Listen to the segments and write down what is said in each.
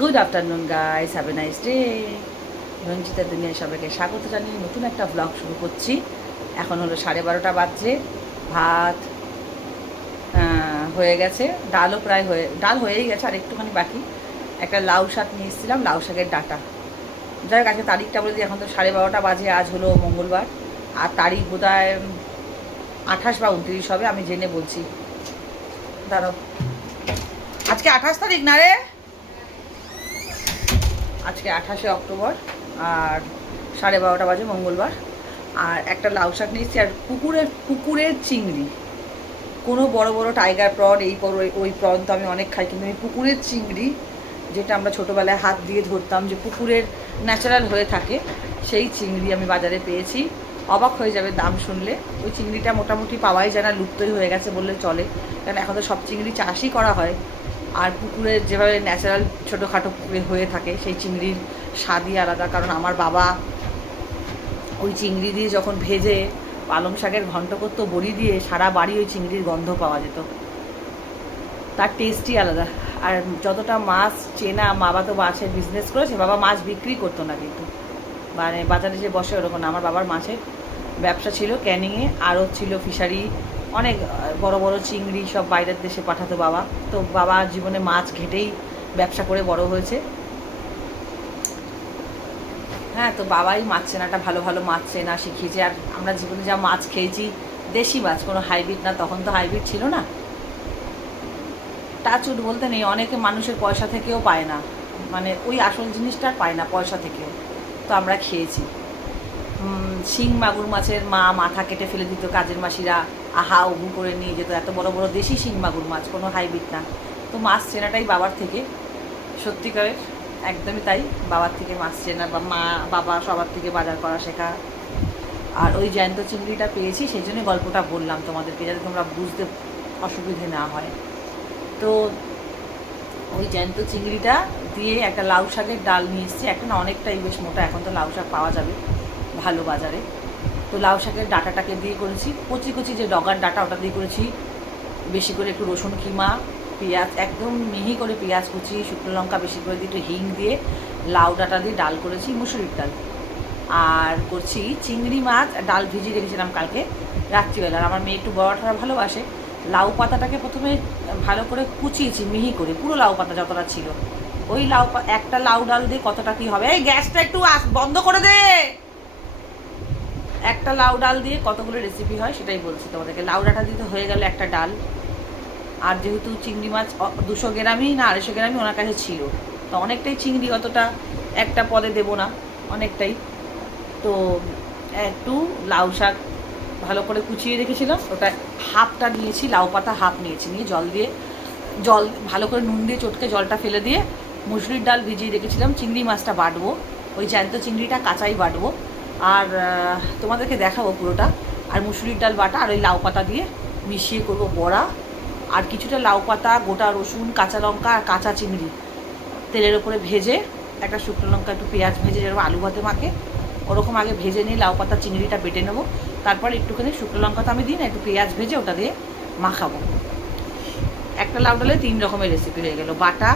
Good afternoon guys, have a nice day. Ranjita দুনিয়ায় সবাইকে স্বাগত জানিয়ে নতুন একটা ব্লগ শুরু করছি। এখন হলো 12:30 বাজছে। ভাত হয়ে গেছে, ডালও প্রায় ডাল হয়েই গেছে, আর একটুখানি বাকি। একটা লাউ শাক নিয়ে এসেছিলাম, লাউ শাকের ডাঁটা। যাই হোক, আজকে তারিখটা বলে দিই, এখন তো 12:30 বাজে। আজ হলো মঙ্গলবার, আর তারিখ বোধহয় 28 বা 29 হবে, আমি জেনে বলছি। দাঁড়াও, আজকে 28 তারিখ না রে? আজকে 28শে অক্টোবর, আর 12:30 বাজে, মঙ্গলবার। আর একটা লাউ শাক নিয়েছি, আর পুকুরের চিংড়ি। কোনো বড় বড় টাইগার প্রন, ওই প্রন তো আমি অনেক খাই, কিন্তু আমি পুকুরের চিংড়ি, যেটা আমরা ছোটোবেলায় হাত দিয়ে ধরতাম, যে পুকুরের ন্যাচারাল হয়ে থাকে, সেই চিংড়ি আমি বাজারে পেয়েছি। অবাক হয়ে যাবে দাম শুনলে। ওই চিংড়িটা মোটামুটি পাওয়াই যায় না, লুপ্তই হয়ে গেছে বললে চলে, কারণ এখন তো সব চিংড়ি চাষই করা হয়। আর পুকুরের যেভাবে ন্যাচারাল ছোটোখাটো পুকুরে হয়ে থাকে, সেই চিংড়ির স্বাদই আলাদা। কারণ আমার বাবা ওই চিংড়ি দিয়ে যখন ভেজে পালং শাকের ঘন্ট করতো বড়ি দিয়ে, সারা বাড়ি ওই চিংড়ির গন্ধ পাওয়া যেত, তার টেস্টই আলাদা। আর যতটা মাছ চেনা, বাবা তো মাছের বিজনেস করেছে, বাবা মাছ বিক্রি করতো না, কিন্তু মানে বাজারে যে বসে ওরকম না। আমার বাবার মাছের ব্যবসা ছিল ক্যানিংয়ে, আরও ছিল ফিশারি, অনেক বড় বড় চিংড়ি সব বাইরের দেশে পাঠাতো বাবা। তো বাবা জীবনে মাছ ঘেটেই ব্যবসা করে বড় হয়েছে। হ্যাঁ, তো বাবাই মাছ চেনাটা, ভালো ভালো মাছ চেনা শিখিয়েছে। আর আমরা জীবনে যা মাছ খেয়েছি, দেশি মাছ, কোনো হাইব্রিড না। তখন তো হাইব্রিড ছিল না। টাচুট বলতে নেই, অনেকে মানুষের পয়সা থেকেও পায় না, মানে ওই আসল জিনিসটা পায় না পয়সা থেকেও। তো আমরা খেয়েছি। শিং মাগুর মাছের মাথা কেটে ফেলে দিত কাজের মাসিরা, আহা উহু করে নিয়ে যেত। এত বড় বড় দেশি শিং মাগুর মাছ, কোনো হাইব্রিড না। তো মাছ চেনাটাই বাবার থেকে, সত্যিকারের একদমই তাই, বাবার থেকে মাছ চেনা, বা বাবা সবার থেকে বাজার করা শেখা। আর ওই জ্যান্ত চিংড়িটা পেয়েছি, সেই জন্যই গল্পটা বললাম তোমাদেরকে, যাতে তোমরা বুঝতে অসুবিধে না হয়। তো ওই জ্যান্ত চিংড়িটা দিয়ে একটা লাউ শাকের ডাল নিয়ে এসেছি। একটা না, অনেকটাই বেশ মোটা, এখন তো লাউ শাক পাওয়া যাবে ভালো বাজারে। তো লাউ শাকের ডাঁটাটাকে দিয়ে করেছি, কচি কচি যে ডগার ডাঁটা, ওটা দিয়ে করেছি। বেশি করে একটু রসুন কিমা, পেঁয়াজ একদম মিহি করে পেঁয়াজ কুচি, শুকনো লঙ্কা বেশি করে দিয়ে, একটু হিং দিয়ে লাউ ডাঁটা দিয়ে ডাল করেছি, মুসুরির ডাল। আর করছি চিংড়ি মাছ, ডাল ভিজিয়ে রেখেছিলাম কালকে রাত্রিবেলা। আর আমার মেয়ে একটু বড়াটা ভালোবাসে। লাউ পাতাটাকে প্রথমে ভালো করে কুচিয়েছি মিহি করে, পুরো লাউ পাতা যতটা ছিল। ওই একটা লাউ ডাল দিয়ে কতটা কী হবে, এই গ্যাসটা একটু বন্ধ করে দে। একটা লাউ ডাল দিয়ে কতগুলো রেসিপি হয় সেটাই বলছি তোমাদেরকে। লাউ ডাঁটা দিতে হয়ে গেল একটা ডাল। আর যেহেতু চিংড়ি মাছ 200 গ্রামই না 250 গ্রামই ওনার কাছে ছিল, তো অনেকটাই চিংড়ি, অতটা একটা পদে দেবো না, অনেকটাই। তো একটু লাউ শাক ভালো করে কুচিয়ে রেখেছিলাম, ওটা হাফটা নিয়েছি, লাউ পাতা হাফ নিয়েছি, নিয়ে জল ভালো করে নুন দিয়ে চটকে জলটা ফেলে দিয়ে মুসুরির ডাল ভিজিয়ে রেখেছিলাম। চিংড়ি মাছটা বাটবো, ওই জ্যান্ত চিংড়িটা কাঁচাই বাটবো, আর তোমাদেরকে দেখাবো পুরোটা। আর মুসুরির ডাল বাটা আর ওই লাউ পাতা দিয়ে মিশিয়ে করবো বড়া। আর কিছুটা লাউ পাতা, গোটা রসুন, কাঁচা লঙ্কা আর কাঁচা চিংড়ি তেলের ওপরে ভেজে, একটা শুকনো লঙ্কা, একটু পেঁয়াজ ভেজে, যেরকম আলু ভাতে মাখে ওরকম আগে ভেজে নিয়ে লাউ পাতা চিংড়িটা বেটে নেবো। তারপর একটুখানি শুকনো লঙ্কা তো আমি দিই না, একটু পেঁয়াজ ভেজে ওটা দিয়ে মাখাবো। একটা লাউ ডালে 3 রকমের রেসিপি হয়ে গেল, বাটা,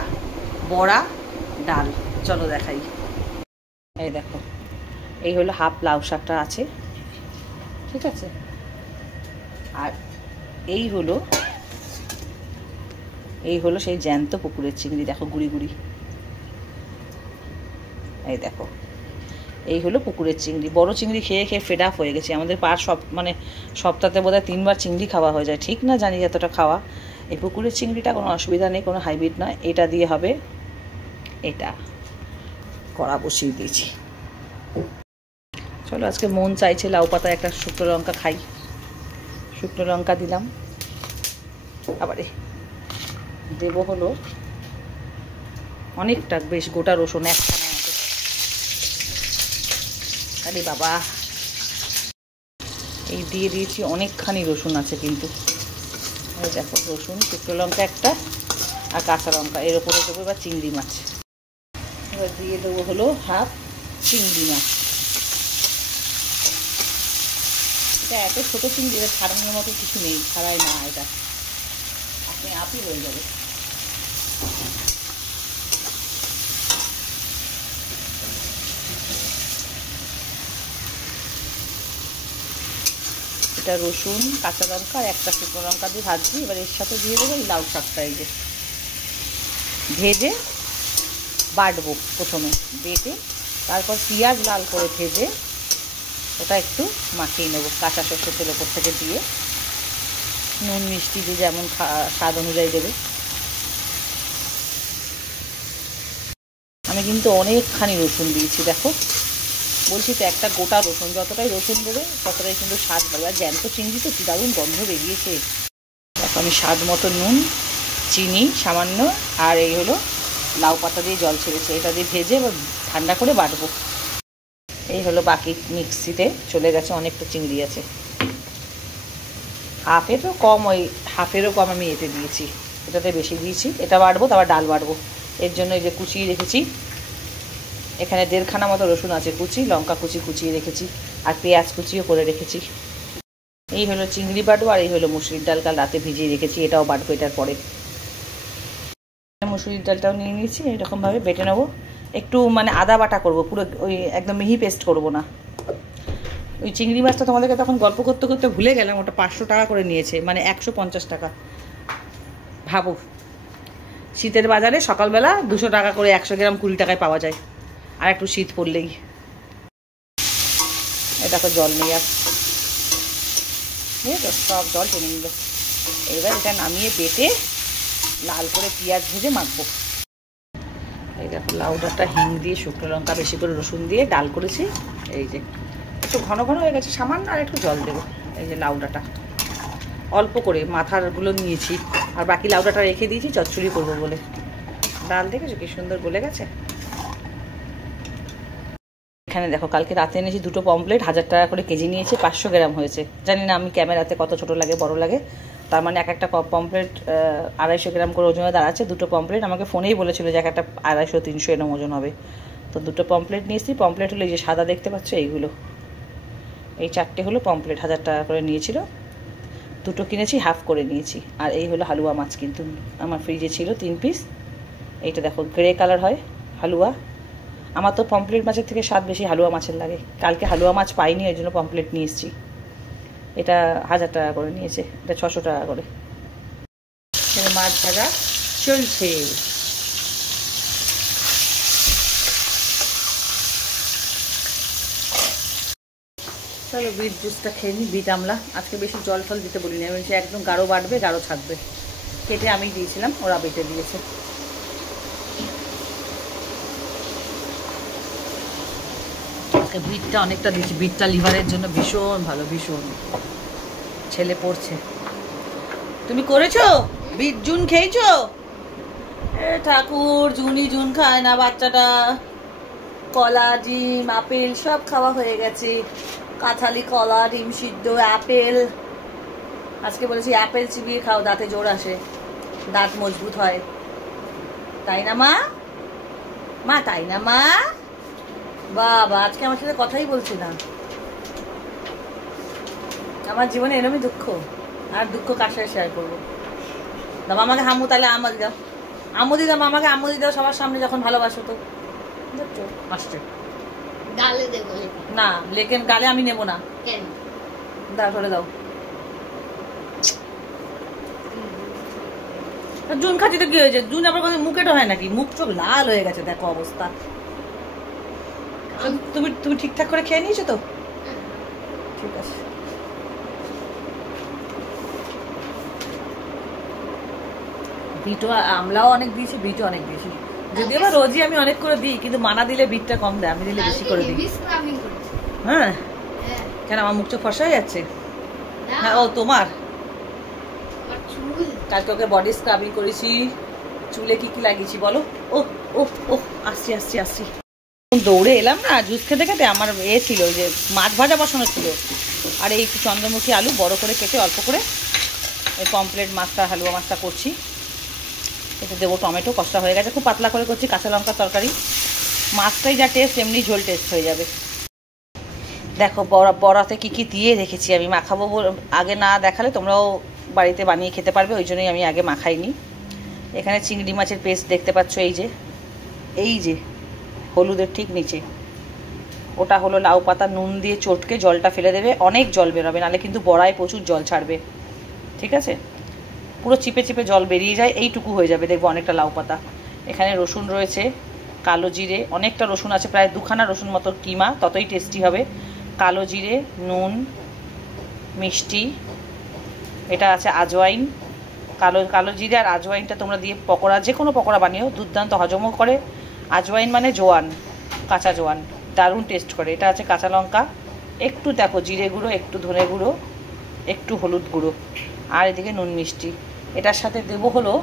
বড়া, ডাল। চলো দেখাই। এই দেখো, এই হলো হাফ লাউ শাকটা আছে, ঠিক আছে। আর এই হলো সেই জ্যান্ত পুকুরের চিংড়ি, দেখো গুড়ি গুড়ি। এই দেখো, এই হলো পুকুরের চিংড়ি। বড় চিংড়ি খেয়ে খেয়ে ফেড আপ হয়ে গেছে আমাদের। মানে সপ্তাহে বোধহয় 3 বার চিংড়ি খাওয়া হয়ে যায়, ঠিক না জানি এতটা খাওয়া। এই পুকুরের চিংড়িটা কোনো অসুবিধা নেই, কোনো হাইব্রিড নয়। এটা দিয়ে হবে, এটা কড়া বসিয়ে দিয়েছি। চলো, আজকে মন চাইছে লাউ পাতা একটা শুকনো লঙ্কা খাই। শুকনো লঙ্কা দিলাম, আবারে দেবো হলো অনেকটা বেশ গোটা রসুন, একখানা মতো। আরে বাবা, এই দিয়ে দিয়েছি অনেকখানি রসুন আছে কিন্তু। এই দেখো, রসুন, শুকনো লঙ্কা একটা আর কাঁচা লঙ্কা, এর ওপরে দেবো এবার চিংড়ি মাছ। এবার দিয়ে দেবো হলো হাফ চিংড়ি মাছ। এটা এত ছোটো চিংড়ি, এটা ছাড়ানোর মতো কিছু নেই, ছাড়াই না, এটা আপনি আপই হয়ে যাবে। এটা রসুন, কাঁচা লঙ্কা আর একটা শুকনো লঙ্কা দিয়ে ভাজছি। এবার এর সাথে দিয়ে দেবো এই লাউ শাকটা। এই যে ভেজে বাটবো, প্রথমে বেটে তারপর পেঁয়াজ লাল করে ভেজে ওটা একটু মাখিয়ে নেবো কাঁচা সর্ষের তেল ওপর থেকে দিয়ে, নুন মিষ্টি দিয়ে যেমন স্বাদ অনুযায়ী দেবে। আমি কিন্তু অনেকখানি রসুন দিয়েছি, দেখো বলছি তো, একটা গোটা রসুন, যতটাই রসুন দেবে ততটাই কিন্তু স্বাদ বাড়বে। আর জ্যান্ত চিংড়ি তো দারুণ গন্ধ বেরিয়েছে। দেখো আমি স্বাদ মতো নুন, চিনি সামান্য, আর এই হলো লাউ পাতা দিয়ে জল ছেড়েছে, এটা দিয়ে ভেজে এবার ঠান্ডা করে বাটবো। এই হলো বাকি মিক্সিতে চলে গেছে, অনেকটা চিংড়ি আছে, হাফেরও কম, ওই হাফেরও কম আমি এতে দিয়েছি, এটাতে বেশি দিয়েছি। এটা বাটবো, তারপর ডাল বাটবো। এর জন্য এই যে কুচিয়ে রেখেছি, এখানে 1.5 খানা মতো রসুন আছে কুচি, লঙ্কা কুচি কুচিয়ে রেখেছি, আর পেঁয়াজ কুচিও করে রেখেছি। এই হলো চিংড়ি বাটবো, আর এই হলো মুসুরির ডাল কাল রাতে ভিজিয়ে রেখেছি, এটাও বাটবো এটার পরে। মুসুরির ডালটাও নিয়ে নিয়েছি, এরকমভাবে বেটে নেবো। একটু মানে আদা বাটা করবো, পুরো ওই একদম মিহি পেস্ট করবো না। ওই চিংড়ি মাছটা তোমাদেরকে তখন গল্প করতে করতে ভুলে গেলাম, ওটা 500 টাকা করে নিয়েছে, মানে 150 টাকা। ভাবো শীতের বাজারে সকালবেলা 200 টাকা করে 100 গ্রাম 20 টাকায় পাওয়া যায়, আর একটু শীত পড়লেই। এটা তো জল নিয়ে আসছে, বুঝলো, সব জল টেনে নিল। এবার এটা নামিয়ে বেটে লাল করে পেঁয়াজ ভেজে মাখবো। এই দেখো লাউ ডাঁটা হিং দিয়ে, শুকনো লঙ্কা বেশি করে, রসুন দিয়ে ডাল করেছি। এই যে একটু ঘন ঘন হয়ে গেছে, সামান্য আর একটু জল দেবো। এই যে লাউ ডাঁটা অল্প করে মাথারগুলো নিয়েছি, আর বাকি লাউ ডাঁটা রেখে দিয়েছি চচ্চড়ি করবো বলে। ডাল দেখেছো কি সুন্দর গলে গেছে। এখানে দেখো কালকে রাতে এনেছি 2টো পমপ্লেট, 1000 টাকা করে কেজি নিয়েছে, 500 গ্রাম হয়েছে। জানি না আমি ক্যামেরাতে কত ছোট লাগে বড় লাগে, তার মানে একটা পমপ্লেট 250 গ্রাম করে ওজনে দাঁড়াচ্ছে। 2টো পমপ্লেট আমাকে ফোনেই বলেছিল যে একটা 250-300 এরকম ওজন হবে। তো 2টো পমপ্লেট নিয়েছি। পমপ্লেট হলো এই যে সাদা দেখতে পাচ্ছ, এইগুলো, এই 4টে হলো পমপ্লেট, 1000 টাকা করে নিয়েছিল। 2টো কিনেছি, হাফ করে নিয়েছি। আর এই হলো হালুয়া মাছ, কিন্তু আমার ফ্রিজে ছিল 3 পিস। এইটা দেখো গ্রে কালার হয় হালুয়া। আমার তো পমপ্লেট মাছের থেকে স্বাদ বেশি হালুয়া মাছের লাগে। কালকে হালুয়া মাছ পাইনি, ওই জন্য পমপ্লেট নিয়ে এসেছি। এটা 1000 টাকা করে নিয়েছে, এটা 600 টাকা করে। মাছ ভাজা চলছে। চলো বিট জুসটা খেয়ে নিই, বিট আমলা। আজকে বেশি জল ফল দিতে বলিনি, আমি বলছি একদম গাঢ় বাটবে, গাঢ় থাকবে। কেটে আমি দিয়েছিলাম, ওরা বেটে দিয়েছে। আজকে বিটটা অনেকটা দিয়েছি, বিটটা লিভারের জন্য ভীষণ ভালো, ভীষণ। ছেলে পড়ছে। তুমি করেছো বিট জুন, খেয়েছো? এ ঠাকুর, জুন খায় না বাচ্চাটা। কলা, ডিম, আপেল সব খাওয়া হয়ে গেছে। কাঁঠালি কলা, ডিম সিদ্ধ, আপেল। আজকে বলেছি আপেল চিবিয়ে খাও, দাঁতে জোর আসে, দাঁত মজবুত হয়। তাই না মা? মা তাই না মা? বাবা আজকে আমার সাথে কথাই বলছে না। আমার জীবনে এরমই দুঃখ, আর দুঃখ কার সাথে শেয়ার করবো? দাও আমাকে হামু, তাহলে আমা দি দাও, আমু দি দাও, আমাকে আমু দি দাও সবার সামনে, যখন ভালোবাসো তো। আসছে গালে দেবো না, লেকেন গালে আমি নেবো না। কেন? দাও ধরে দাও। জুন খাচ্ছি তো কি হয়েছে? জুন আবার কথা মুখেটা হয় নাকি? মুখ চোখ লাল হয়ে গেছে, দেখো অবস্থা। তুমি তুমি ঠিকঠাক করে খেয়ে নিয়েছো তো? ঠিক আছে। বিটও আমলাও অনেক দিয়েছি, বিটও অনেক দিয়েছি। যদিও বা রোজই আমি অনেক করে দিই, কিন্তু মানা দিলে বিটটা কম দেয়, আমি দিলে বেশি করে দিই। হ্যাঁ কেন আমার মুখ চোখ ফর্সা হয়ে যাচ্ছে? হ্যাঁ ও তোমার। কালকে ওকে বডি স্ক্রাবিং করেছি। চুলে কি কি লাগিয়েছি বলো? ও ও ও আসছি আসছি আসছি। দৌড়ে এলাম না জুস খেতে খেতে, আমার এ ছিল ওই যে মাছ ভাজা বসানো ছিল, আর এই একটু চন্দ্রমুখী আলু বড় করে কেটে অল্প করে এই পমপ্লেট মাছটা, হালুয়া মাছটা করছি। এতে দেবো টমেটো, কষা হয়ে গেছে, খুব পাতলা করে করছি, কাঁচা লঙ্কার তরকারি। মাছটাই যা টেস্ট, এমনি ঝোল টেস্ট হয়ে যাবে। দেখো বড়াতে কি কি দিয়ে রেখেছি আমি, মাখাবো আগে না দেখালে তোমরাও বাড়িতে বানিয়ে খেতে পারবে, ওই জন্যই আমি আগে মাখাইনি। এখানে চিংড়ি মাছের পেস্ট দেখতে পাচ্ছ, এই যে হলুদের ঠিক নিচে ওটা হলো লাউ পাতা নুন দিয়ে চটকে জলটা ফেলে দেবে, অনেক জল বেরোবে, নাহলে কিন্তু বড়ায় প্রচুর জল ছাড়বে। ঠিক আছে, পুরো চিপে চিপে জল বেরিয়ে যায়, এইটুকু হয়ে যাবে, দেখবো অনেকটা লাউ পাতা। এখানে রসুন রয়েছে, কালো জিরে, অনেকটা রসুন আছে, প্রায় 2খানা রসুন মতো কিমা, ততই টেস্টি হবে। কালো জিরে, নুন, মিষ্টি, এটা আছে আজওয়াইন। কালো জিরে আর আজওয়াইনটা তোমরা দিয়ে পকোড়া, যে কোনো পকোড়া বানিয়েও দুর্দান্ত হজমও করে। আজওয়াইন মানে জোয়ান, কাঁচা জোয়ান, দারুণ টেস্ট করে। এটা আছে কাঁচা লঙ্কা, একটু দেখো জিরে গুঁড়ো, একটু ধনে গুঁড়ো, একটু হলুদ গুঁড়ো, আর এদিকে নুন মিষ্টি। এটার সাথে দেবো হলো,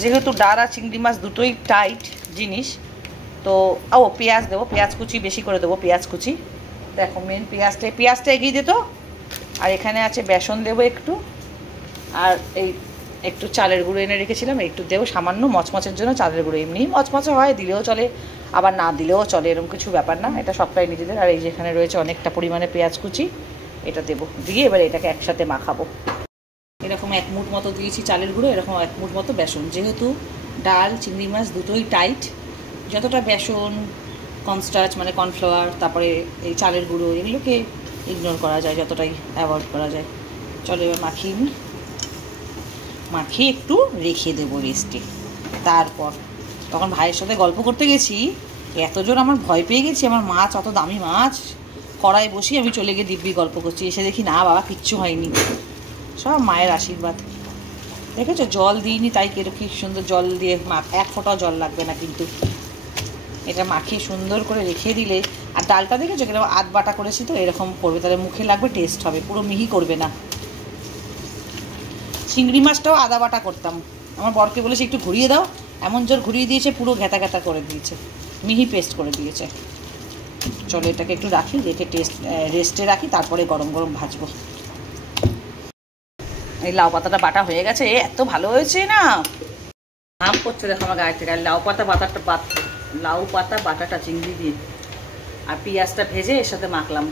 যেহেতু ডাল আর চিংড়ি মাছ দুটোই টাইট জিনিস, তো পেঁয়াজ দেবো, পেঁয়াজ কুচি বেশি করে দেবো, পেঁয়াজ কুচি। দেখো মেন পেঁয়াজটা এগিয়ে দিত। আর এখানে আছে বেসন দেবো একটু, আর এই একটু চালের গুঁড়ো এনে রেখেছিলাম, একটু দেবো সামান্য মচমচের জন্য চালের গুঁড়ো। এমনি মচমচে হয়, দিলেও চলে আবার না দিলেও চলে, এরকম কিছু ব্যাপার না, এটা সবটাই নিজেদের। আর এই যেখানে রয়েছে অনেকটা পরিমাণে পেঁয়াজ কুচি, এটা দেবো, দিয়ে এবার এটাকে একসাথে মাখাবো। এরকম 1 মুঠ মতো দিয়েছি চালের গুঁড়ো, এরকম 1 মুঠ মতো বেসন। যেহেতু ডাল চিংড়ি মাছ দুটোই টাইট, যতটা বেসন, কর্নস্টার্চ মানে কর্নফ্লাওয়ার, তারপরে এই চালের গুঁড়ো, এগুলোকে ইগনোর করা যায়, যতটাই অ্যাভয়েড করা যায়। চলো এবার মাখিয়ে একটু রেখে দেবো রেস্টে। তারপর তখন ভাইয়ের সাথে গল্প করতে গেছি, এত জোর আমার ভয় পেয়ে গেছি, আমার মাছ, অত দামি মাছ কড়াই বসিয়ে আমি চলে গিয়ে দিব্যি গল্প করছি, এসে দেখি না বাবা কিচ্ছু হয়নি, সব মায়ের আশীর্বাদ। দেখেছো জল দিইনি, তাই কি সুন্দর জল দিয়ে 1 ফোঁটাও জল লাগবে না, কিন্তু এটা মাখিয়ে সুন্দর করে রেখে দিলে। আর ডালটা দেখেছো কিরকম আধ বাটা করেছি, তো এরকম করবে, তাহলে মুখে লাগবে, টেস্ট হবে, পুরো মিহি করবে না। চিংড়ি মাছটাও আদা বাটা করতাম, আমার বরকে বলেছি একটু ঘুরিয়ে দাও, এমন জোর ঘুরিয়ে দিয়েছে, পুরো ঘেঁটা ঘেঁটা করে দিয়েছে, মিহি পেস্ট করে দিয়েছে। চলো এটাকে একটু রাখি, রেখে রেস্টে রাখি, তারপরে গরম গরম ভাজবো। এই লাউ পাতাটা বাটা হয়ে গেছে, এত ভালো হয়েছে না, আম করছে দেখো আমার গায়ে থেকে। আর লাউ পাতা বাটাটা চিংড়ি দিয়ে আর পেঁয়াজটা ভেজে এর সাথে মাখলাম।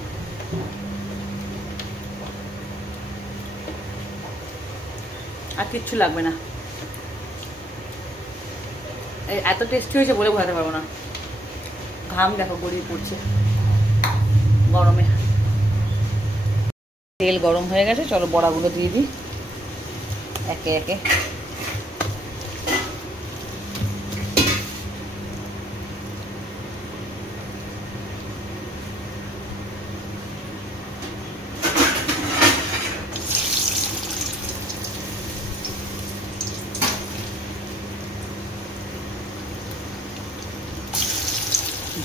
আর কিচ্ছু লাগবে না, এত টেস্টি হয়েছে বলে বোঝাতে পারবো না। ঘাম দেখো গড়িয়ে পড়ছে গরমে। তেল গরম হয়ে গেছে, চলো বড়াগুলো দিয়ে দিই একে একে।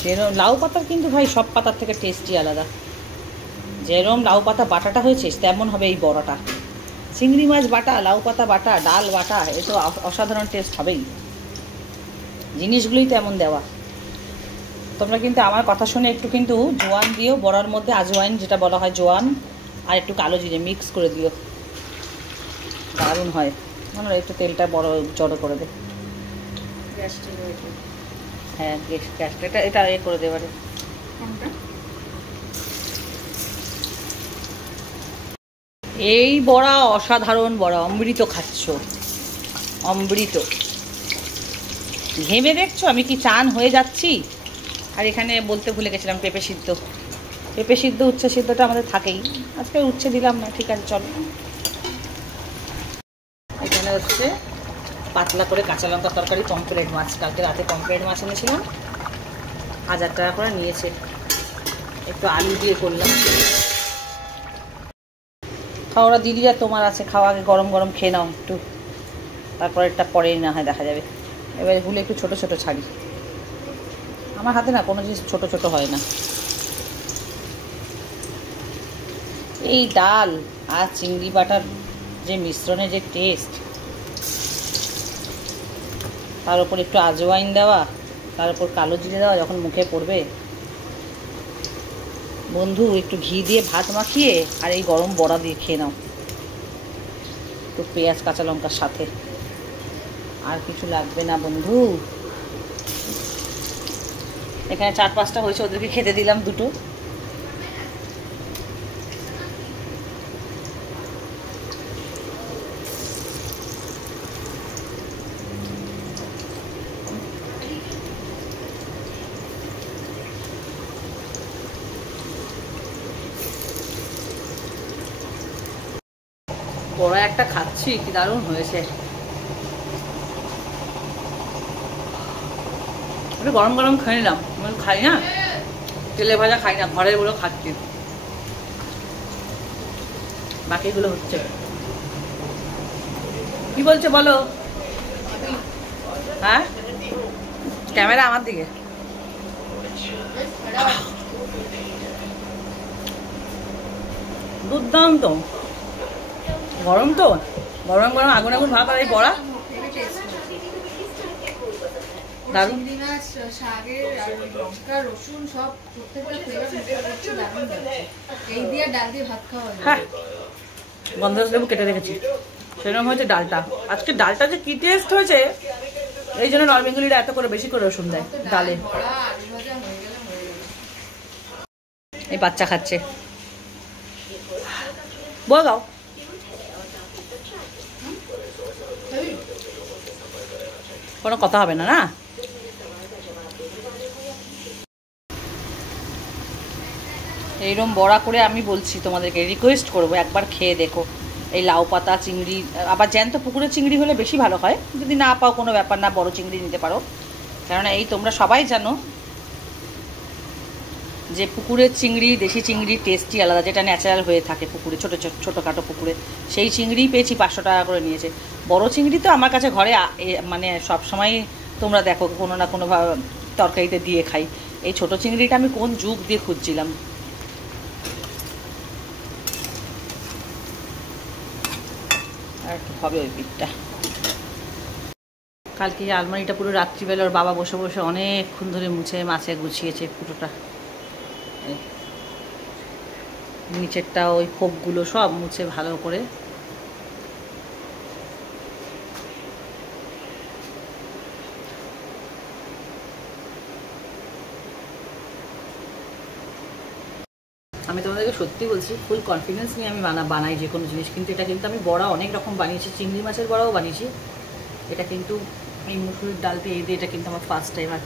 যেরকম লাউ পাতার কিন্তু ভাই সব পাতার থেকে টেস্টই আলাদা। যেরকম লাউ পাতা বাটাটা হয়েছে তেমন হবে এই বড়াটা। চিংড়ি মাছ বাটা, লাউ পাতা বাটা, ডাল বাটা, এ তো অসাধারণ টেস্ট হবেই, জিনিসগুলোই তেমন দেওয়া। তোমরা কিন্তু আমার কথা শুনে একটু কিন্তু জোয়ান দিও, বড়ার মধ্যে আজওয়াইন যেটা বলা হয় জোয়ান, আর একটু কালো জিরে মিক্স করে দিও, দারুণ হয়। মনে হয় একটু তেলটা বড় জড়ো করে দে, হ্যাঁ গ্যাসটা এটা করে দে এবারে। এই বড়া অসাধারণ বড়া, অমৃত খাচ্ছ, অমৃত। ঘেমে দেখছো আমি কি চান হয়ে যাচ্ছি। আর এখানে বলতে ভুলে গেছিলাম পেঁপে সিদ্ধ, উচ্ছে সিদ্ধটা আমাদের থাকেই, আজকে উচ্ছে দিলাম না, ঠিক আছে চলো। এখানে হচ্ছে পাতলা করে কাঁচা লঙ্কা তরকারি, পমফ্রেট মাছ, কালকে রাতে পমফ্রেট মাছ এনেছিলাম, 1000 টাকা করে নিয়েছে, একটু আলু দিয়ে করলাম। খাওয়া দিদিরা তোমার আছে, খাওয়া আগে গরম গরম খেয়ে নাও একটু, তারপরেরটা পরেই না হয় দেখা যাবে। এবার এগুলো একটু ছোট ছোট ছাড়ি, আমার হাতে না কোনো জিনিস ছোট ছোট হয় না। এই ডাল আর চিংড়ি বাটার যে মিশ্রণে যে টেস্ট, তার উপর একটু আজওয়াইন দেওয়া, তার উপর কালো জিরে দেওয়া, যখন মুখে পড়বে বন্ধু, একটু ঘি দিয়ে ভাত মাখিয়ে আর এই গরম বড়া দিয়ে খেয়ে নাও, একটু পেঁয়াজ কাঁচা লঙ্কার সাথে, আর কিছু লাগবে না বন্ধু। এখানে 4-5টা হয়েছে, ওদেরকে খেতে দিলাম 2টো। বড়া একটা খাচ্ছি, কি দারুণ হয়েছে। গরম গরম খেয়ে নিলাম, খাই না তেলে ভাজা, খাই না, ঘরের গুলো খাচ্ছি, বাকিগুলো হচ্ছে। কি বলছে বলো? হ্যাঁ, ক্যামেরা আমার দিকে। দুর্দান্ত গরম তো, গরম গরম আগুন আগুন ভাত আর এই বড়া দারুণ। হ্যাঁ, গন্ধরাজ লেবু কেটে রেখেছি, সেরকম হয়েছে ডালটা। আজকে ডালটা যে কি টেস্ট হয়েছে, এই জন্য নর্থ বেঙ্গলিরা এত করে বেশি করে রসুন দেয় ডালে। এই বাচ্চা খাচ্ছে, বল দাও। কোনো কথা হবে না, না? এইরকম বড়া করে আমি বলছি তোমাদেরকে, রিকোয়েস্ট করবো একবার খেয়ে দেখো। এই লাউ পাতা চিংড়ি, আবার জ্যান্ত পুকুরের চিংড়ি হলে বেশি ভালো হয়, যদি না পাও কোনো ব্যাপার না, বড় চিংড়ি নিতে পারো। কেননা এই তোমরা সবাই জানো যে পুকুরের চিংড়ি, দেশি চিংড়ির টেস্টই আলাদা, যেটা ন্যাচারাল হয়ে থাকে পুকুরে, ছোটোখাটো পুকুরে। সেই চিংড়িই পেয়েছি 500 টাকা করে নিয়েছে। বড় চিংড়ি তো আমার কাছে ঘরে মানে সব সময় তোমরা দেখো কোনো না কোনো তরকারিতে দিয়ে খাই। এই ছোট চিংড়িটা আমি কোন যুগ দিয়ে খুঁজছিলাম। আর হবে ওই পিঠটা। কালকে আলমারিটা পুরো রাত্রিবেলা ওর বাবা বসে বসে অনেকক্ষণ ধরে মুছে মাছে গুছিয়েছে পুরোটা। নিচেরটা ওই খোপগুলো সব মুছে ভালো করে। আমি তোমাদেরকে সত্যি বলছি, ফুল কনফিডেন্স নিয়ে আমি বানাই যে কোনো জিনিস। কিন্তু এটা কিন্তু আমি বড়া অনেক রকম বানিয়েছি, চিংড়ি মাছের বড়াও বানিয়েছি। এটা কিন্তু এই মুসুরির ডাল দিয়ে এটা কিন্তু আমার ফার্স্ট টাইম। আর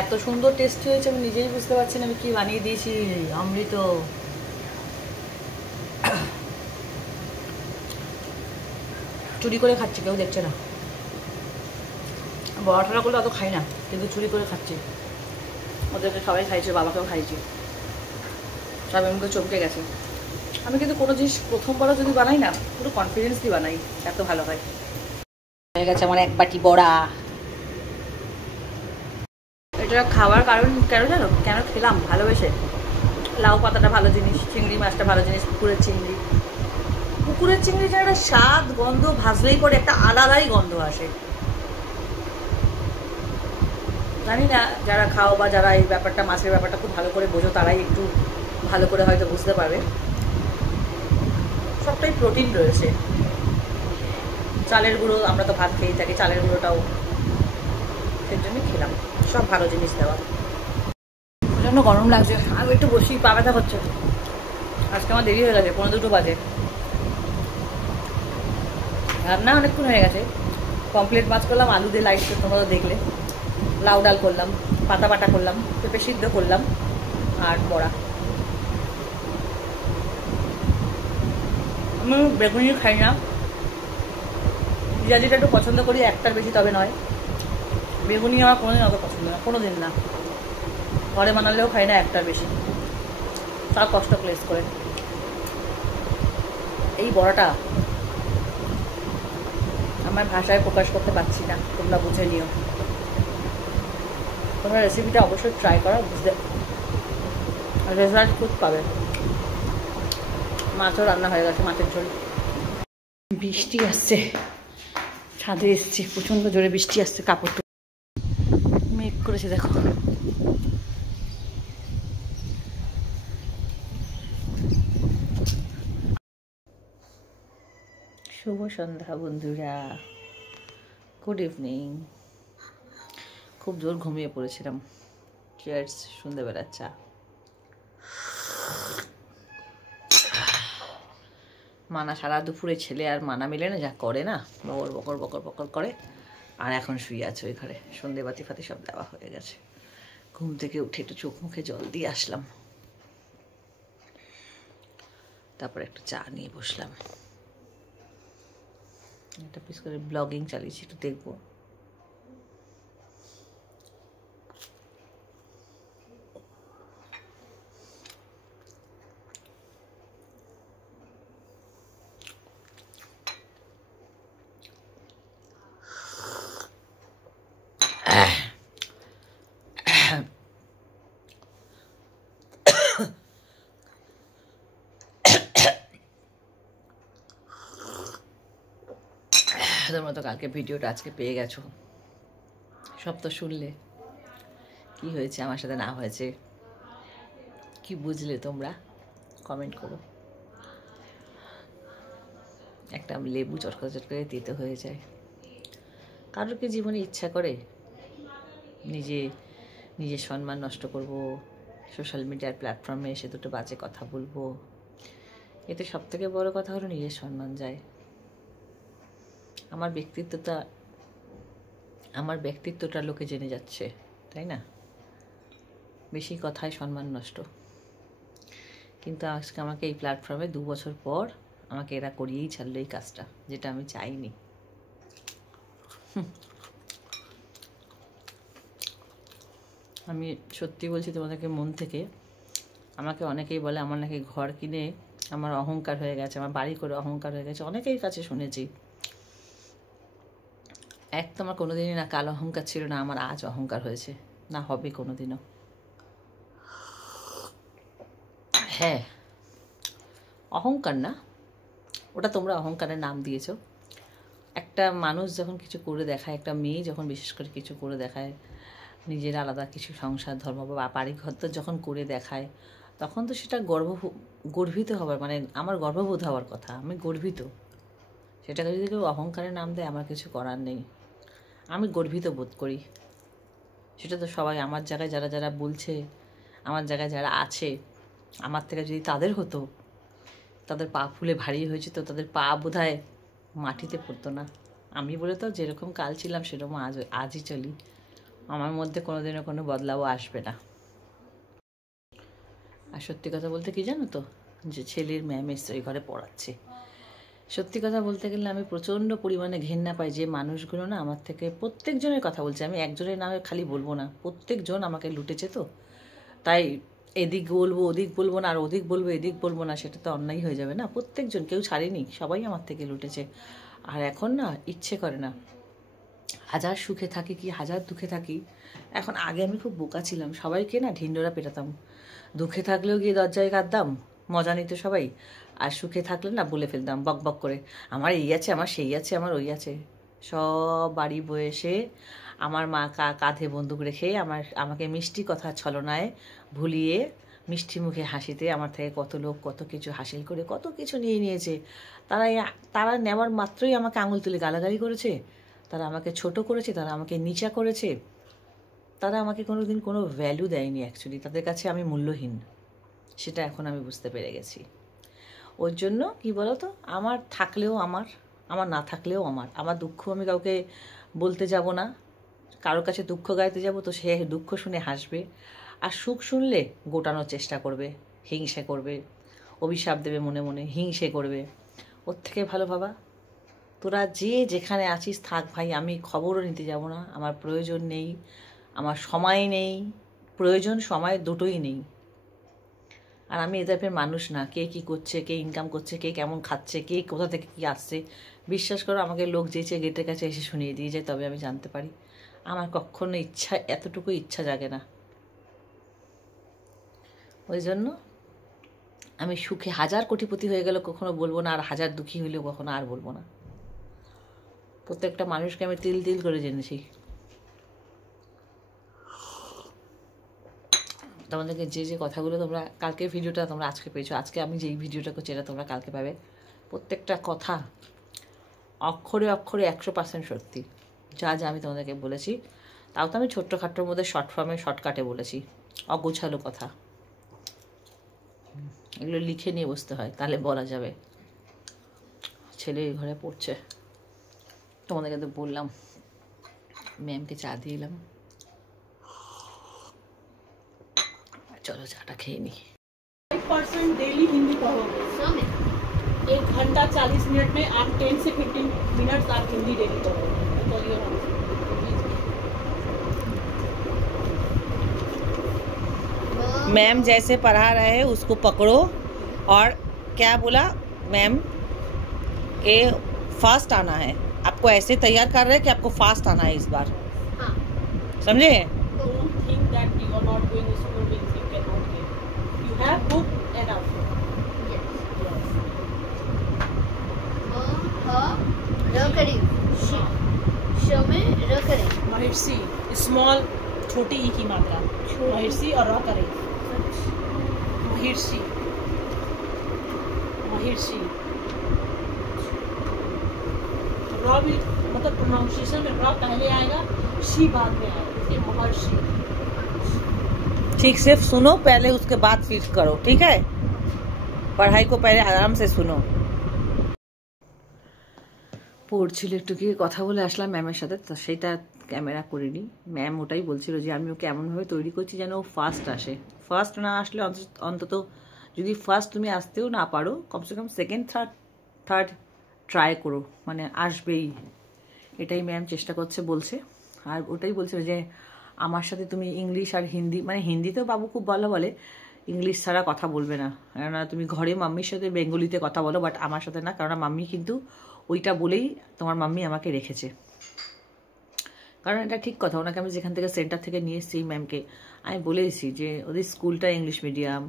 এত সুন্দর টেস্টি হয়েছে আমি নিজেই বুঝতে পারছি না আমি কি বানিয়ে দিয়েছি। অমৃত। চুরি করে খাচ্ছি, কেউ দেখছে না। বড়া টড়া করলে অত খাই না, কিন্তু চুরি করে খাচ্ছি। ওদেরকে সবাই খাইছে, বাবাকেও খাইছি, সব এমনকে চমকে গেছে। আমি কিন্তু কোনো জিনিস প্রথমবারও যদি বানাই না, পুরো কনফিডেন্স দিয়ে বানাই, এত ভালো হয়। হয়ে গেছে আমার এক বাটি বড়া। এটা খাওয়ার কারণ কেন জানো? কেন খেলাম ভালোবেসে? লাউ পাতাটা ভালো জিনিস, চিংড়ি মাছটা ভালো জিনিস, পুকুরের চিংড়ি। পুকুরের চিংড়িটা একটা স্বাদ, গন্ধ, ভাজলেই পরে একটা আলাদাই গন্ধ আসে। জানি না যারা খাও বা যারা এই ব্যাপারটা, মাছের ব্যাপারটা খুব ভালো করে বোঝো, তারাই একটু ভালো করে হয়তো বুঝতে পারবে। সবটাই প্রোটিন রয়েছে। চালের গুঁড়ো, আমরা তো ভাত খেয়েই থাকি, চালের গুঁড়োটাও সেই জন্যই খেলাম, সব ভালো জিনিস দেওয়া। ওই জন্য গরম লাগছে, আমি একটু বসি, পা ব্যথা হচ্ছে। আজকে আমার দেরি হয়ে গেছে, 1:45 বাজে। রান্না অনেকক্ষণ হয়ে গেছে। কমপ্লিট মাছ করলাম, আলু দিয়ে লাইট, তোমরা তো দেখলে। লাউ ডাল করলাম, পাতা বাটা করলাম, পেঁপে সিদ্ধ করলাম, আর বড়া। আমি বেগুনি খাই না, পেঁয়াজিটা একটু পছন্দ করি, একটার বেশি তবে নয়। বেগুনি আমার কোনোদিন অত পছন্দ না, কোনো দিন না। ঘরে বানালেও খাই না একটার বেশি, তার কষ্ট প্লেস করে। এই বড়াটা আমার ভাষায় প্রকাশ করতে পারছি না, তোমরা বুঝে নিও। তোমরা রেসিপিটা অবশ্যই ট্রাই করো, বুঝতে রেজাল্ট খুব পাবে। মাছও রান্না হয়ে গেছে, মাছের ঝোল। বৃষ্টি আসছে, ছাদে এসছি, প্রচণ্ড জোরে বৃষ্টি আসছে। কাপড় মেঘ করেছে দেখো। শুভ সন্ধ্যা বন্ধুরা, গুড ইভিনিং। খুব জোর ঘুমিয়ে পড়েছিলাম। চিয়ার্স সন্ধ্যেবেলার চা। মানা সারা দুপুরে ছেলে আর মানা মিলে না যা করে না, বকর বকর বকর বকর করে। আর এখন শুয়ে আছে ওই ঘরে, সন্ধে বাতি ফাতি সব দেওয়া হয়ে গেছে। ঘুম থেকে উঠে একটু চোখ মুখে জল দিয়ে আসলাম, তারপর একটু চা নিয়ে বসলাম। একটা পিস করে ব্লগিং চালিয়েছি, একটু দেখবো। তোমরা তো কালকে ভিডিওটা আজকে পেয়ে গেছো, সব তো শুনলে কি হয়েছে আমার সাথে না হয়েছে, কি বুঝলে তোমরা কমেন্ট করো। একটা লেবু চটকা চটকারে দিতে হয়ে যায়। কারোর কি জীবনে ইচ্ছা করে নিজের সম্মান নষ্ট করব, সোশ্যাল মিডিয়ার প্ল্যাটফর্মে এসে দুটো বাজে কথা বলবো? এতে সব থেকে বড় কথা হলো নিজের সম্মান যায়। আমার ব্যক্তিত্বটা লোকে জেনে যাচ্ছে, তাই না? বেশি কথায় সম্মান নষ্ট। কিন্তু আজকে আমাকে এই প্ল্যাটফর্মে 2 বছর পর আমাকে এরা করিয়েই ছাড়লো এই কাজটা, যেটা আমি চাইনি। আমি সত্যি বলছি তোমাদেরকে মন থেকে। আমাকে অনেকেই বলে আমার নাকি ঘর কিনে আমার অহংকার হয়ে গেছে, আমার বাড়ি করে অহংকার হয়ে গেছে, অনেকের কাছে শুনেছি। এক তো আমার কোনোদিনই না কাল অহংকার ছিল না, আমার আজ অহংকার হয়েছে, না হবে কোনোদিনও। হ্যাঁ, অহংকার না, ওটা তোমরা অহংকারের নাম দিয়েছো। একটা মানুষ যখন কিছু করে দেখায়, একটা মেয়ে যখন বিশেষ করে কিছু করে দেখায়, নিজের আলাদা কিছু সংসার ধর্ম বা বাড়িঘর তো যখন করে দেখায়, তখন তো সেটা গর্বিত হবার, মানে আমার গর্ববোধ হওয়ার কথা। আমি গর্বিত। সেটাকে যদি কেউ অহংকারের নাম দেয়, আমার কিছু করার নেই। আমি গর্বিত বোধ করি। সেটা তো সবাই আমার জায়গায় যারা যারা বলছে, আমার জায়গায় যারা আছে, আমার থেকে যদি তাদের হতো, তাদের পা ফুলে ভারী হয়েছে, তো তাদের পা বোধহয় মাটিতে পড়তো না। আমি বলে তো যেরকম কাল ছিলাম সেরকম আজই চলি। আমার মধ্যে কোনোদিনও কোনো বদলাও আসবে না। আর সত্যি কথা বলতে কি জানো তো, যে ছেলের ম্যাম এসে ওই ঘরে পড়াচ্ছে, সত্যি কথা বলতে গেলে আমি প্রচণ্ড পরিমাণে ঘেন্না পাই যে মানুষগুলো না আমার থেকে, প্রত্যেকজনের কথা বলছে, আমি একজনের নামে খালি বলবো না, প্রত্যেকজন আমাকে লুটেছে। তো তাই এদিক বলবো ওদিক বলবো না, আর ওদিক বলবো এদিক বলবো না, সেটা তো অন্যায় হয়ে যাবে না। প্রত্যেকজন, কেউ ছাড়েনি, সবাই আমার থেকে লুটেছে। আর এখন না ইচ্ছে করে না, হাজার সুখে থাকি কি হাজার দুঃখে থাকি। এখন আগে আমি খুব বোকা ছিলাম, সবাইকে না ঢিন্ডোরা পেটাতাম। দুঃখে থাকলেও গিয়ে দরজায় কাঁদতাম, মজা নিত সবাই। আর সুখে থাকলে না বলে ফেলতাম বক বক করে, আমার এই আছে, আমার সেই আছে, আমার ওই আছে। সব বাড়ি বয়সে আমার মা কাঁধে বন্দুক রেখে আমাকে মিষ্টি কথা ছলনায় ভুলিয়ে, মিষ্টি মুখে হাসিতে আমার থেকে কত লোক কত কিছু হাসিল করে কত কিছু নিয়ে নিয়েছে। তারা নেওয়ার মাত্রই আমাকে আঙুল তুলে গালাগালি করেছে, তারা আমাকে ছোট করেছে, তারা আমাকে নিচা করেছে, তারা আমাকে কোনোদিন কোনো ভ্যালু দেয়নি। অ্যাকচুয়ালি তাদের কাছে আমি মূল্যহীন, সেটা এখন আমি বুঝতে পেরে গেছি। ওর জন্য কি বলো তো, আমার থাকলেও আমার না থাকলেও আমার দুঃখ আমি কাউকে বলতে যাব না। কারোর কাছে দুঃখ গাইতে যাব তো সে দুঃখ শুনে হাসবে, আর সুখ শুনলে গোটানোর চেষ্টা করবে, হিংসে করবে, অভিশাপ দেবে মনে মনে, হিংসে করবে। ওর থেকে ভালো বাবা, তোরা যে যেখানে আছিস থাক ভাই, আমি খবরও নিতে যাব না, আমার প্রয়োজন নেই, আমার সময় নেই, প্রয়োজন সময় দুটোই নেই। আর আমি এ টাইপের মানুষ না, কে কী করছে, কে ইনকাম করছে, কে কেমন খাচ্ছে, কে কোথা থেকে কী আসছে, বিশ্বাস করো আমাকে লোক যেচে গেটের কাছে এসে শুনিয়ে দিয়ে যায়, তবে আমি জানতে পারি। আমার কখনো এতটুকু ইচ্ছা জাগে না। ওই জন্য আমি সুখে হাজার কোটিপতি হয়ে গেলে কখনো বলবো না, আর হাজার দুঃখী হইলেও কখনো আর বলবো না। প্রত্যেকটা মানুষকে আমি তিল তিল করে জেনেছি। তোমাদেরকে যে কথাগুলো তোমরা কালকের ভিডিওটা তোমরা আজকে পেয়েছো, আজকে আমি যেই ভিডিওটা করছি এটা তোমরা কালকে পাবে। প্রত্যেকটা কথা অক্ষরে অক্ষরে 100% সত্যি। যা যা আমি তোমাদেরকে বলেছি, তাও তো আমি ছোট্টখাট্টোর মধ্যে শর্ট ফর্মে শর্টকাটে বলেছি, অগোছালো কথা। এগুলো লিখে নিয়ে বসতে হয়, তাহলে বলা যাবে। ছেলে ঘরে পড়ছে, তোমাদেরকে তো বললাম, ম্যামকে চা দিয়ে এলাম। চলো চাটা খেয়ে নি। 5% डेली हिंदी पढ़ोगे 1 घंटा 40 मिनट में आप 10 से 15 मिनट्स आप हिंदी डेली करोगे। मैम जैसे पढ़ा रहे हैं उसको पकड़ो। और क्या बोला मैम के फास्ट आना है, आपको ऐसे तैयार कर रहे हैं कि आपको फास्ट आना है इस बार, हाँ। समझे? Don't think that you are not going to school means you cannot get. You have book enough. Yes. Yes. र करीब श में र करीब महिषी स्मॉल छोटी ई की मात्रा महिषी और र करें महिषी महिषी र भी मतलब प्रोनाउंसिएशन में र पहले आएगा, शी बाद में आएगा, इसलिए महर्षि। ठीक से सुनो पहले, उसके बाद फिर करो, ठीक है? पढ़ाई को पहले आराम से सुनो। পড়ছিল একটু কি কথা বলে আসলাম ম্যামের সাথে, তো সেটা ক্যামেরা করিনি। ম্যাম ওটাই বলছিল যে আমি ওকে এমনভাবে তৈরি করছি যেন ও ফার্স্ট আসে। ফার্স্ট না আসলে অন্তত যদি ফার্স্ট তুমি আসতেও না পারো, কমসে কম সেকেন্ড থার্ড ট্রাই করো, মানে আসবেই, এটাই ম্যাম চেষ্টা করছে বলছে। আর ওটাই বলছিল যে আমার সাথে তুমি ইংলিশ আর হিন্দি, মানে হিন্দিতেও বাবু খুব ভালো বলে, ইংলিশ ছাড়া কথা বলবে না, কেননা তুমি ঘরে মাম্মির সাথে বেঙ্গলিতে কথা বলো, বাট আমার সাথে না, কারণ মাম্মি কিন্তু ওইটা বলেই তোমার মাম্মি আমাকে রেখেছে। কারণ এটা ঠিক কথা, ওনাকে আমি যেখান থেকে সেন্টার থেকে নিয়ে এসেছি ম্যামকে আমি বলে এসেছি যে ওদের স্কুলটা ইংলিশ মিডিয়াম,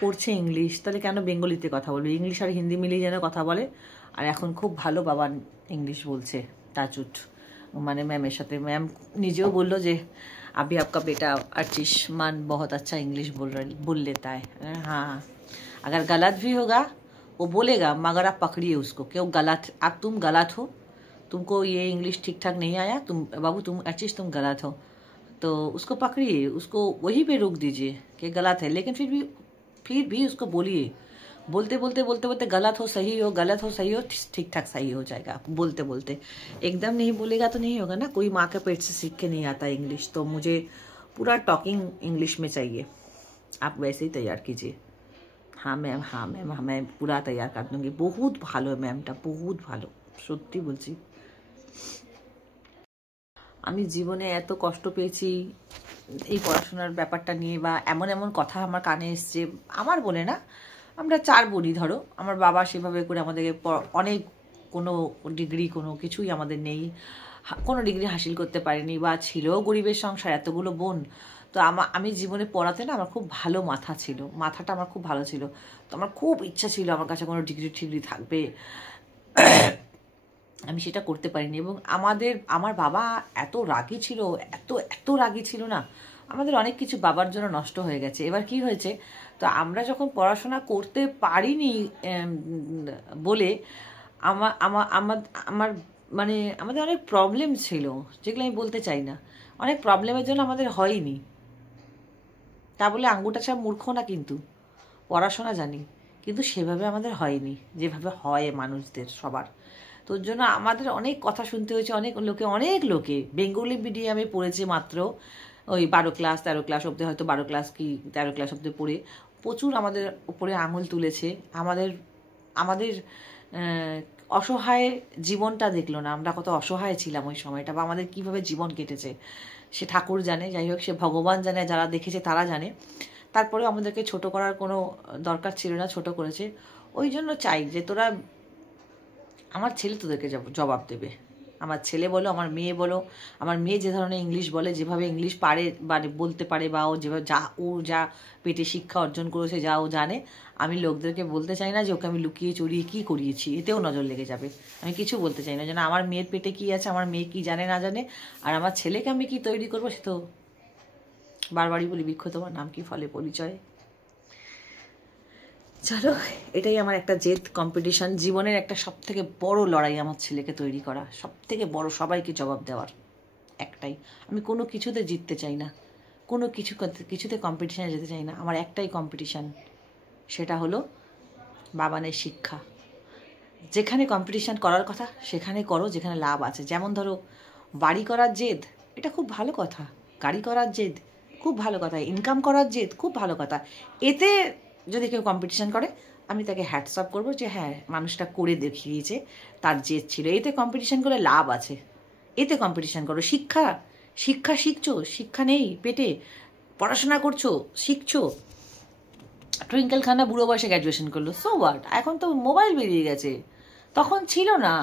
পড়ছে ইংলিশ, তাহলে কেন বেঙ্গলিতে কথা বলবে, ইংলিশ আর হিন্দি মিলিয়ে যেন কথা বলে। আর এখন খুব ভালো বাবা ইংলিশ বলছে টাচুট, মানে ম্যামের সাথে। ম্যাম নিজেও বললো যে अभी आपका बेटा अर्चिश मान बहुत अच्छा इंग्लिश बोल लेता है। हाँ, अगर गलत भी होगा वो बोलेगा, मगर आप पकड़िए उसको, क्यों गलत, अब तुम गलत हो, तुमको ये इंग्लिश ठीक ठाक नहीं आया, तुम बाबू तुम अर्चिश तुम गलत हो, तो उसको पकड़िए, उसको वहीं पे रोक दीजिए कि गलत है, लेकिन फिर भी उसको बोलिए, बोलते बोलते गलत हो सही हो, गलत हो सही हो, ठीक ठाक सही हो जाएगा। बोलते बोलते एकदम नहीं बोलेगा तो नहीं होगा ना, कोई माँ के पेट से सीख के नहीं आता इंग्लिश, तो मुझे पूरा टॉकिंग इंग्लिश में चाहिए, आप वैसे ही तैयार कीजिए। हाँ मैम, हाँ मैम, हाँ मैं पूरा तैयार कर दूँगी। बहुत भालो मैमটা, बहुत ভালো, সত্যি বলছি। আমি জীবনে এত কষ্ট পেয়েছি এই পড়াশোনার ব্যাপারটা নিয়ে, বা এমন এমন কথা আমার কানে এসছে, আমার বলে না, আমরা 4 বোনই, ধরো আমার বাবা সেভাবে করে আমাদেরকে অনেক কোনো ডিগ্রি কোনো কিছুই আমাদের নেই, কোনো ডিগ্রি হাসিল করতে পারিনি, বা ছিল গরিবের সংসার, এতগুলো বোন। তো আমি জীবনে পড়াতে না আমার খুব ভালো মাথা ছিল, মাথাটা আমার খুব ভালো ছিল, তো আমার খুব ইচ্ছা ছিল আমার কাছে কোনো ডিগ্রি থাকবে, আমি সেটা করতে পারিনি। এবং আমার বাবা এত রাগী ছিল, এত রাগী ছিল না, আমাদের অনেক কিছু বাবার জন্য নষ্ট হয়ে গেছে। এবার কি হয়েছে, তো আমরা যখন পড়াশোনা করতে পারিনি বলে আমার মানে আমাদের অনেক প্রবলেম ছিল, যেগুলো আমি বলতে চাই না, অনেক প্রবলেমের জন্য আমাদের হয়নি। তা বলে আঙ্গুটা সব মূর্খ না, কিন্তু পড়াশোনা জানি, কিন্তু সেভাবে আমাদের হয়নি যেভাবে হয় মানুষদের সবার। তোর জন্য আমাদের অনেক কথা শুনতে হয়েছে, অনেক লোকে বেঙ্গলি মিডিয়ামে পড়েছে মাত্র ওই 12 ক্লাস 13 ক্লাস অবধি, হয়তো 12 ক্লাস কি 13 ক্লাস অবধি পড়ে প্রচুর আমাদের উপরে আঙুল তুলেছে। আমাদের অসহায় জীবনটা দেখলো না, আমরা কত অসহায় ছিলাম ওই সময়টা, বা আমাদের কিভাবে জীবন কেটেছে সে ঠাকুর জানে, যাই হোক সে ভগবান জানে, যারা দেখেছে তারা জানে। তারপরে আমাদেরকে ছোট করার কোনো দরকার ছিল না, ছোট করেছে। ওই জন্য চাই যে তোরা, আমার ছেলে তোদেরকে জবাব দেবে, আমার ছেলে বলো, আমার মেয়ে বলো, আমার মেয়ে যে ধরনের ইংলিশ বলে, যেভাবে ইংলিশ পারে মানে বলতে পারে, বা ও যেভাবে যা পেটে শিক্ষা অর্জন করেছে, যা ও জানে, আমি লোকদেরকে বলতে চাই না যে ওকে আমি লুকিয়ে চুরিয়ে কী করিয়েছি, এতেও নজর লেগে যাবে। আমি কিছু বলতে চাই না, যেন আমার মেয়ের পেটে কী আছে, আমার মেয়ে কী জানে না জানে, আর আমার ছেলেকে আমি কী তৈরি করবো, সে তো বারবারই বলি, বৃক্ষ তোমার নাম কি ফলে পরিচয়। চলো, এটাই আমার একটা জেদ, কম্পিটিশন, জীবনের একটা সবথেকে বড় লড়াই, আমার ছেলেকে তৈরি করা, সবথেকে বড়, সবাইকে জবাব দেওয়ার একটাই। আমি কোনো কিছুতে জিততে চাই না, কোনো কিছুতে কম্পিটিশানে যেতে চাই না, আমার একটাই কম্পিটিশান, সেটা হলো বাবানের শিক্ষা। যেখানে কম্পিটিশান করার কথা সেখানে করো, যেখানে লাভ আছে। যেমন ধরো বাড়ি করার জেদ, এটা খুব ভালো কথা, গাড়ি করার জেদ খুব ভালো কথা, ইনকাম করার জেদ খুব ভালো কথা, এতে যদি কেউ কম্পিটিশান করে আমি তাকে হ্যাটসঅ্যাপ করবো যে হ্যাঁ মানুষটা করে দেখিয়েছে, তার জেদ ছিল। এতে কম্পিটিশন করে লাভ আছে, এতে কম্পিটিশন করো। শিক্ষা শিক্ষা শিখছো, শিক্ষা নেই পেটে, পড়াশোনা করছো, শিখছো। টুইঙ্কেল খান্না বুড়ো বয়সে গ্র্যাজুয়েশন করলো, সো হোয়াট? এখন তো মোবাইল বেরিয়ে গেছে, তখন ছিল না।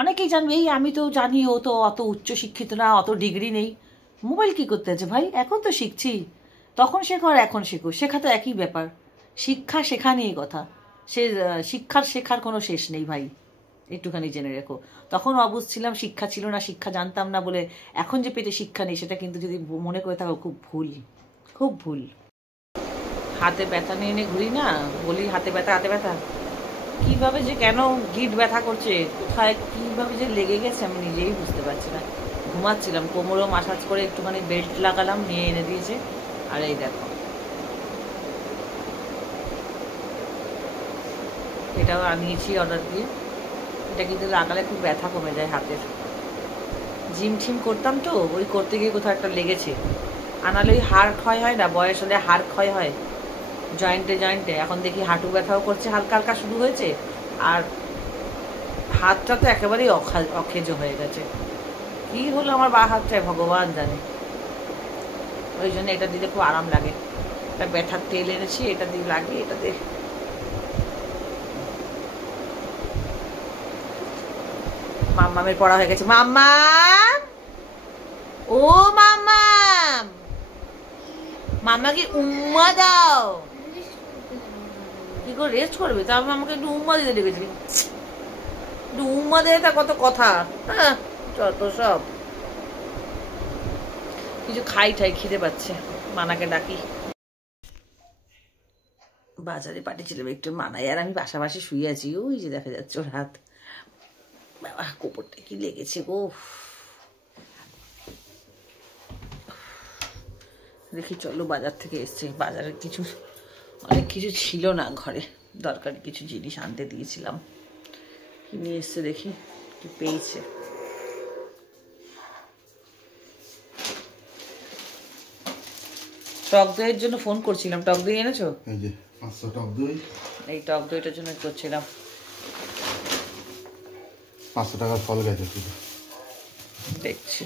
অনেকেই জানবে এই আমি তো জানি ও তো অত উচ্চ শিক্ষিত না, অত ডিগ্রি নেই, মোবাইল কি করতে আছে ভাই? এখন তো শিখছি, তখন শেখো আর এখন শেখো, শেখা তো একই ব্যাপার। শিক্ষা শেখা নিয়ে কথা, সে শেখার কোনো শেষ নেই ভাই, একটুখানি জেনে রেখো। তখন অবুঝ ছিলাম, শিক্ষা ছিল না, শিক্ষা জানতাম না বলে এখন যে পেটে শিক্ষা নেই, সেটা কিন্তু যদি মনে করে থাকো খুব ভুল, খুব ভুল। হাতে ব্যথা নিয়ে নিয়ে ঘুরি না, বলি হাতে ব্যথা হাতে ব্যথা, কীভাবে যে কেন গিট ব্যথা করছে, কোথায় কীভাবে যে লেগে গেছে আমি নিজেই বুঝতে পারছি না। ঘুমাচ্ছিলাম, কোমরেও মাসাজ করে একটুখানি বেল্ট লাগালাম, নিয়ে এনে দিয়েছে। আর এই দেখো, এটাও আনিয়েছি অর্ডার দিয়ে। এটা কিন্তু লাগালে খুব ব্যথা কমে যায় হাতের। জিম টিম করতাম তো, ওই করতে গিয়ে কোথাও একটা লেগেছে। আনালে ওই হাড় ক্ষয় হয় না, বয়স হলে হাড় ক্ষয় হয় জয়েন্টে জয়েন্টে। এখন দেখি হাঁটু ব্যথাও করছে, হালকা হালকা শুরু হয়েছে। আর হাতটা তো একেবারেই অকেজ হয়ে গেছে। কী হলো আমার বা হাতটায় ভগবান জানে। ওই জন্য এটা দিলে খুব আরাম লাগে। একটা ব্যথার তেল এনেছি, এটা দিয়ে লাগে, এটা দিয়ে। মাম্মামের পড়া হয়ে গেছে। মাম্মা, ও মাম্মা, মাম্মাকে উম্মা দাও। কি করে রেস্ট করবে? তা আমাকে একটু উম্মা দিতে লেগেছে। একটু উম্মা দেয়, তা কত কথা। হ্যাঁ, যত সব। কিছু খাই ঠাই, খিদে পাচ্ছে, মানাকে ডাকি। বাজারে পাঠিয়েছিলাম একটু মানাই, আর আমি পাশাপাশি শুয়ে আছি। ওই যে দেখা যাচ্ছে ওর হাত। বাবা, কোপরটা কি লেগেছে গো। দেখি চলো, বাজার থেকে এসছে। বাজারে কিছু অনেক কিছু ছিল না ঘরে, দরকারি কিছু জিনিস আনতে দিয়েছিলাম। কি নিয়ে এসছে দেখি, কি পেয়েছে। টক দইয়ের জন্য ফোন করছিলাম। টক দই এনেছো? এই যে 500 টক দই। এই টক দইটার জন্য করছিলাম। 500 টাকার ফল গেছে শুধু। দেখছি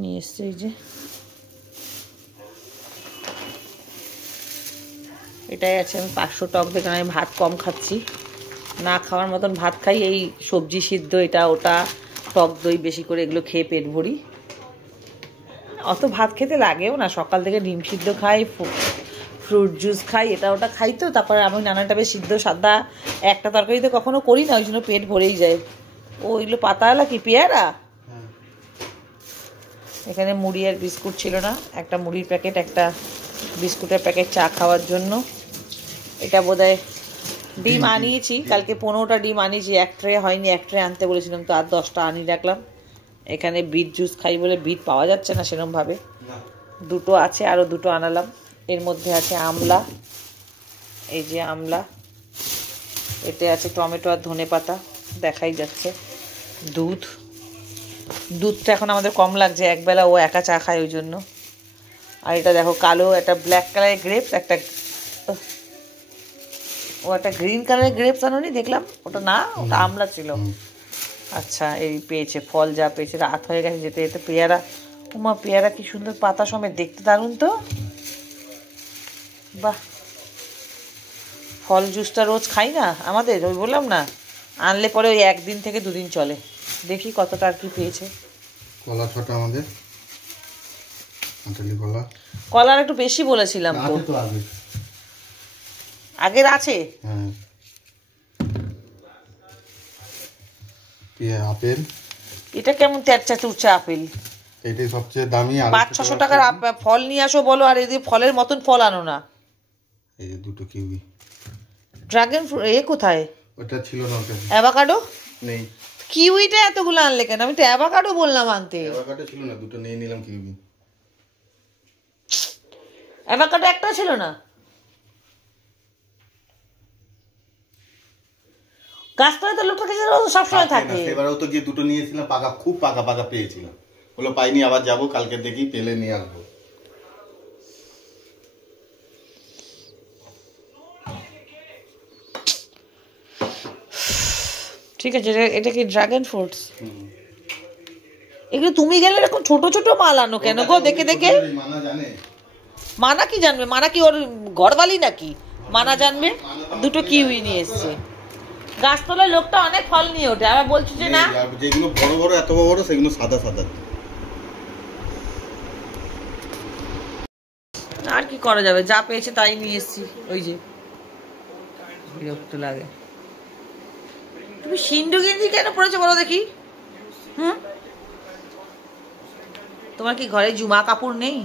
নিয়ে এসছে। এই যে এটাই আছে। আমি 500 টক দই, কারণ আমি ভাত কম খাচ্ছি, না খাওয়ার মতন ভাত খাই। এই সবজি সিদ্ধ এটা ওটা, টক দই বেশি করে, এগুলো খেয়ে পেট ভরি। অত ভাত খেতে লাগেও না। সকাল থেকে ডিম সিদ্ধ খাই, ফ্রুট জুস খাই, এটা ওটা খাই। তো তারপরে আমি নানানটা বেশ সিদ্ধ সাদা একটা তরকারিতে কখনো করি না, ওই জন্য পেট ভরেই যায়। ও এগুলো পাতাওয়ালা কি পেয়ারা? এখানে মুড়ি আর বিস্কুট ছিল না, একটা মুড়ির প্যাকেট, একটা বিস্কুটের প্যাকেট চা খাওয়ার জন্য। এটা বোধহয় ডিম আনিয়েছি কালকে, 15টা ডিম আনিয়েছি। এক ট্রে হয়নি, এক ট্রে আনতে বলেছিলাম, তো আর 10টা আনিয়ে রাখলাম। এখানে বিট জুস খাই বলে বিট পাওয়া যাচ্ছে না সেরকমভাবে, দুটো আছে, আরও দুটো আনালাম। এর মধ্যে আছে আমলা, এই যে আমলা, এতে আছে টমেটো আর ধনে পাতা, দেখাই যাচ্ছে। দুধটা এখন আমাদের কম লাগছে, একবেলা ও একা চা খায় ওই জন্য। আর এটা দেখো কালো, একটা ব্ল্যাক কালারের গ্রেপস, একটা ও একটা গ্রিন কালারের গ্রেপস আনোনি দেখলাম, ওটা না, ওটা আমলা ছিল। আচ্ছা, এই পেয়েছে ফল, যা পেয়েছে। রাত হয়ে গেছে যেতে যেতে। পেয়ারা, উমা পেয়ারা কি সুন্দর পাতা সমেত, দেখতে দারুণ তো। বাহ, ফল জুসটা রোজ খাই না আমাদের, ওই বললাম না, আনলে পরে ওই 1 দিন থেকে 2 দিন চলে। দেখি কতটা আর কি পেয়েছে। কলা ছটা আমাদের, আটালি কলা। কলার একটু বেশি বলেছিলাম তো। আগের আছে। হ্যাঁ, আপেল। এটা কেমন চ্যাটচা চুরচা আপেল? এটাই সবচেয়ে দামি। 500-600 টাকার ফল নিয়ে আসো বলো, আর এই ফলের মতন ফল আনো না। এই যে দুটো কিউই। ড্রাগন ফ্রুট এ কোথায়? ওটা ছিল না, ওটা অ্যাভোকাডো নেই। কিউইটা এতগুলো আনলে কেন? আমি তো অ্যাভোকাডো বললাম আনতে। অ্যাভোকাডো ছিল না, দুটো নিয়ে নিলাম কিউই। অ্যাভোকাডো একটা ছিল না? গাছতলায় তো লোকটা কিছু সবসময় থাকে। এবারেও তো গিয়ে দুটো নিয়েছিলাম, পাকা, খুব পাকা পাকা পেয়েছিলাম। বলো পাইনি, আবার যাবো কালকে, দেখি পেলে নিয়ে আসবো। ঠিক আছে, এটা কি ড্রাগন ফ্রুটস? এগুলো তুমি গেলে এরকম ছোট ছোট মাল আনো কেন গো? দেখে দেখে। মানা জানে? মানা কি জানবে? মানা কি ওর ঘরবালি নাকি? মানা জানবে? দুটো কিউই নিয়ে এসছে। গাছতলায় লোকটা অনেক ফল নিয়ে ওঠে, আবার বলছি যে না। আর যেগুলো বড় বড় এত বড় সেগুলো সাদা সাদা। আর কি করা যাবে, যা পেয়েছে তাই নিয়ে এসছি। ওই যে বিরক্ত লাগে। তুমি সিন্ধু গেঞ্জি কেন পরেছো বলো দেখি? হুম, তোমার কি ঘরে জুমা কাপড় নেই?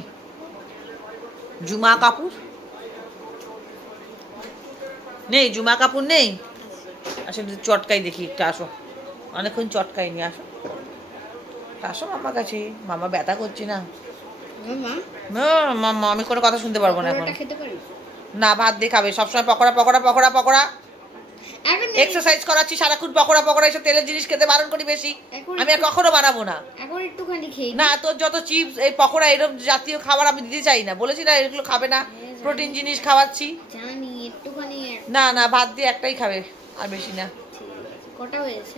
জুমা কাপড় নেই? জুমা কাপড় নেই? আসলে চটকাই দেখি একটু, আসো। অনেকক্ষণ চটকাই নি, আসো আসো মামা কাছে। মামা ব্যথা করছে না? মামা আমি কোনো কথা শুনতে পারবো না এখন। খেতে পারি না, ভাত দিয়ে খাবে সবসময়। পকোড়া পকোড়া পকোড়া পকোড়া। এক্সারসাইজ করাচ্ছি সারাক্ষণ, পকোড়া পকোড়া এসব তেলের জিনিস খেতে বারণ করি বেশি। আমি আর কখনো বানাবো না। এখন একটুখানি খেয়ে না, তোর যত চিপস, এই পকোড়া, এরকম জাতীয় খাবার আমি দিতে চাই না। বলেছি না এগুলো খাবে না, প্রোটিন জিনিস খাওয়াচ্ছি। জানি একটুখানি। না না, ভাত দিয়ে একটাই খাবে, আর বেশি না। কটা হয়েছে?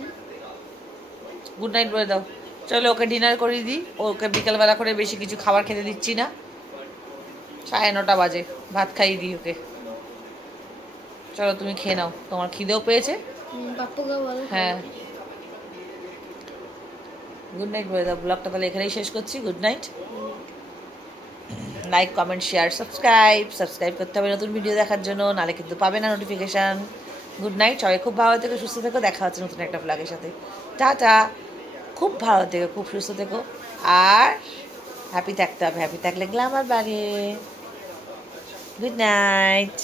গুড নাইট বলে দাও। চলো ওকে ডিনার করিয়ে দিই। ওকে বিকালবেলা করে বেশি কিছু খাবার খেতে দিচ্ছি না। 9:30 বাজে, ভাত খাইয়ে দিই ওকে। চলো তুমি খেয়ে নাও, তোমার খিদেও পেয়েছে। পাপ্পুকে বলো। হ্যাঁ, গুড নাইট বলে দাও। ব্লগটা তাহলে এখানেই শেষ করছি। Good night. Like comment share subscribe করতে হবে নতুন ভিডিও দেখার জন্য, নাহলে কিন্তু পাবে না নোটিফিকেশান। গুড নাইট, সবাই খুব ভালো থেকো, সুস্থ থেকো। দেখা হচ্ছে নতুন একটা ব্লগের সাথে। টাটা। খুব ভালো থেকো, খুব সুস্থ থেকো, আর হ্যাপি থাকতে হবে। হ্যাপি থাকলে গ্ল্যামার বাড়ে। Good night.